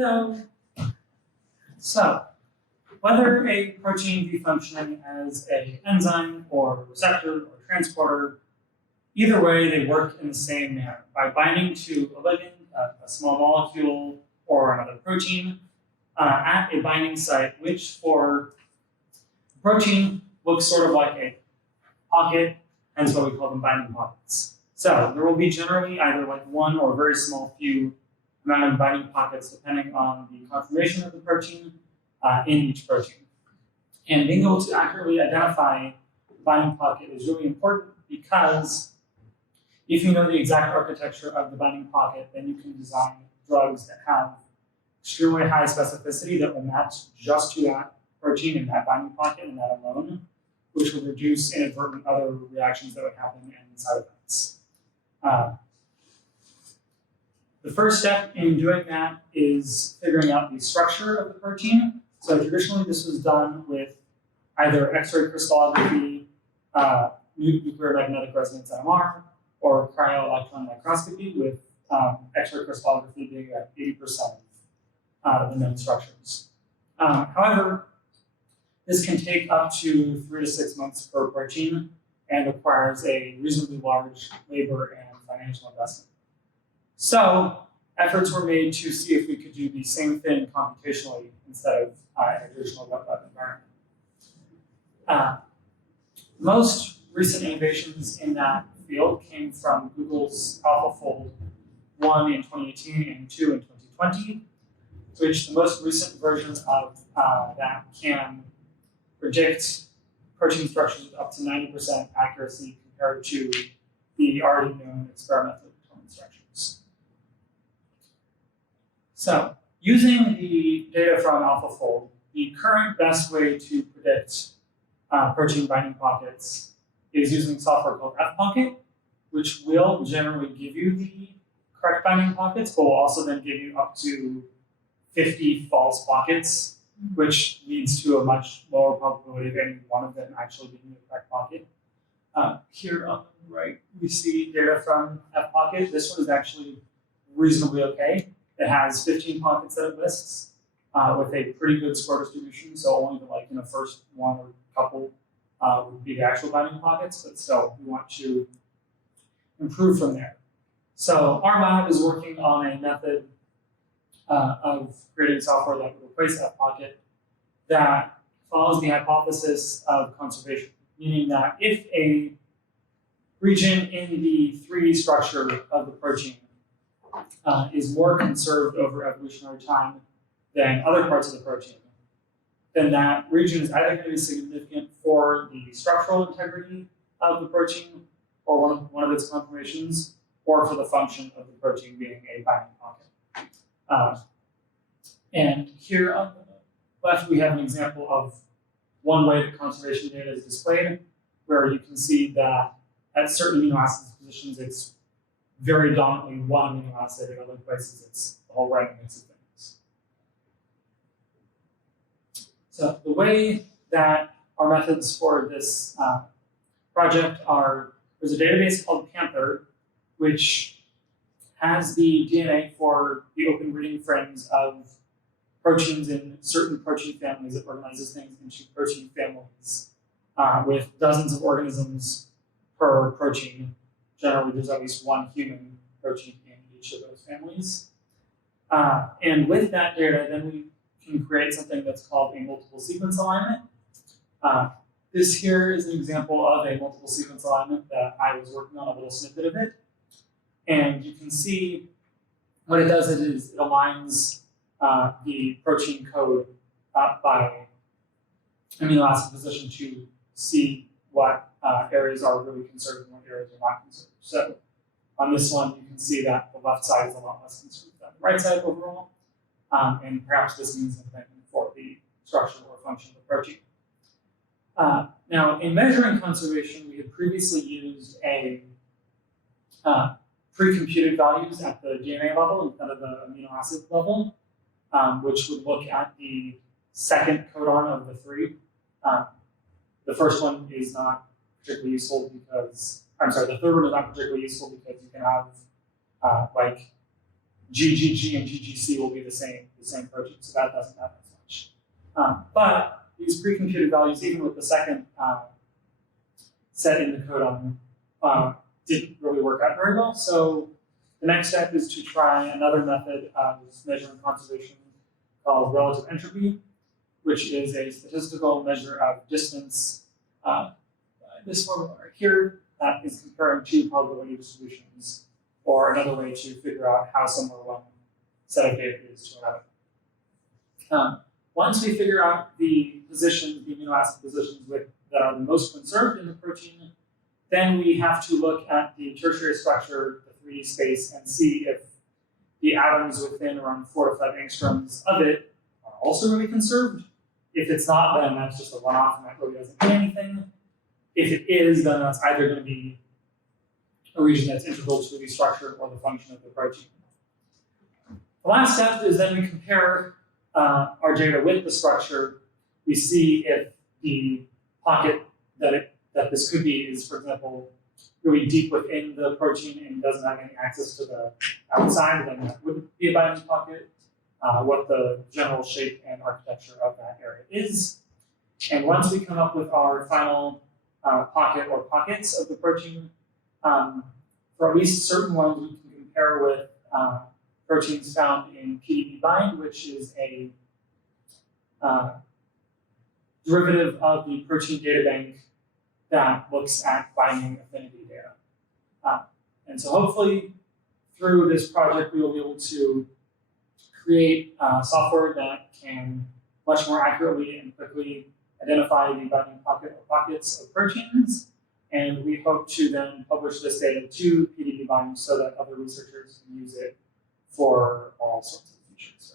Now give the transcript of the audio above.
Hello. So, whether a protein be functioning as an enzyme or receptor or transporter, either way they work in the same manner by binding to a ligand, a small molecule, or another protein at a binding site, which for protein looks sort of like a pocket, hence why we call them binding pockets. So there will be generally either like one or a very small few amount of binding pockets depending on the conformation of the protein in each protein. And being able to accurately identify the binding pocket is really important because if you know the exact architecture of the binding pocket, then you can design drugs that have extremely high specificity that will match just to that protein in that binding pocket and that alone, which would reduce inadvertent other reactions that would happen and side effects. The first step in doing that is figuring out the structure of the protein. So traditionally this was done with either X-ray crystallography, nuclear magnetic resonance NMR, or cryo-electron microscopy with X-ray crystallography being at 80% of the known structures. However, this can take up to 3 to 6 months per protein and requires a reasonably large labor and financial investment. So efforts were made to see if we could do the same thing computationally instead of in a traditional wet lab environment. Most recent innovations in that field came from Google's AlphaFold 1 in 2018 and 2 in 2020, which the most recent version of that can predict protein structures with up to 90% accuracy compared to the already known experimentally determined structures. So, using the data from AlphaFold, the current best way to predict protein binding pockets is using software called fPocket, which will generally give you the correct binding pockets, but will also then give you up to 50 false pockets, which leads to a much lower probability of any one of them actually being the correct pocket. Here on the right, we see data from fPocket. This one is actually reasonably okay. It has 15 pockets that it lists with a pretty good score distribution, so only the first one or couple would be the actual binding pockets, but still we want to improve from there. So our lab is working on a method of creating software that would replace fPocket that follows the hypothesis of conservation, meaning that if a region in the 3D structure of the protein is more conserved over evolutionary time than other parts of the protein, then that region is either going to be significant for the structural integrity of the protein or one of its conformations, or for the function of the protein being a binding pocket. And here on the left, we have an example of one way that conservation data is displayed, where you can see that at certain amino acid positions, it's very dominantly one amino acid. At other places, it's a whole random mix of things. So the way that our methods for this project are, there's a database called Panther, which has the DNA for the open reading frames of proteins in certain protein families. It organizes things into protein families with dozens of organisms per protein. Generally, there's at least one human protein in each of those families. And with that data, then we can create something that's called a multiple sequence alignment. This here is an example of a multiple sequence alignment that I was working on, a little snippet of it. And you can see what it does is it aligns the protein code by amino acid position to see what areas are really conserved and what areas are not conserved. So on this one, you can see that the left side is a lot less conserved than the right side overall. And perhaps this means something for the structure or function of the protein. Now, in measuring conservation, we had previously used a pre-computed values at the DNA level instead of the amino acid level, which would look at the second codon of the 3. The first one is not particularly useful because, the third one is not particularly useful because you can have GGG and GGC will be the same protein, so that doesn't happen as much. But these pre-computed values, even with the second set in the codon, didn't really work out very well. So the next step is to try another method of measuring conservation called relative entropy, which is a statistical measure of distance. This formula right here that is comparing two probability distributions, or another way to figure out how similar one set of data is to another. Once we figure out the positions, the amino acid positions that are the most conserved in the protein, then we have to look at the tertiary structure, the 3D space, and see if the atoms within around 4 to 5 angstroms of it are also really conserved. If it's not, then that's just a one-off and that really doesn't mean anything. If it is, then that's either going to be a region that's integral to the structure or the function of the protein. The last step is then we compare our data with the structure. We see if the pocket that this could be is, for example, really deep within the protein and doesn't have any access to the outside, then that wouldn't be a binding pocket. What the general shape and architecture of that area is. And once we come up with our final pocket or pockets of the protein, for at least certain ones, we can compare with proteins found in PDB-bind, which is a derivative of the protein data bank that looks at binding affinity data. And so hopefully through this project, we will be able to create software that can much more accurately and quickly identify the binding pocket or pockets of proteins. And we hope to then publish this data to PDB-bind so that other researchers can use it for all sorts of features.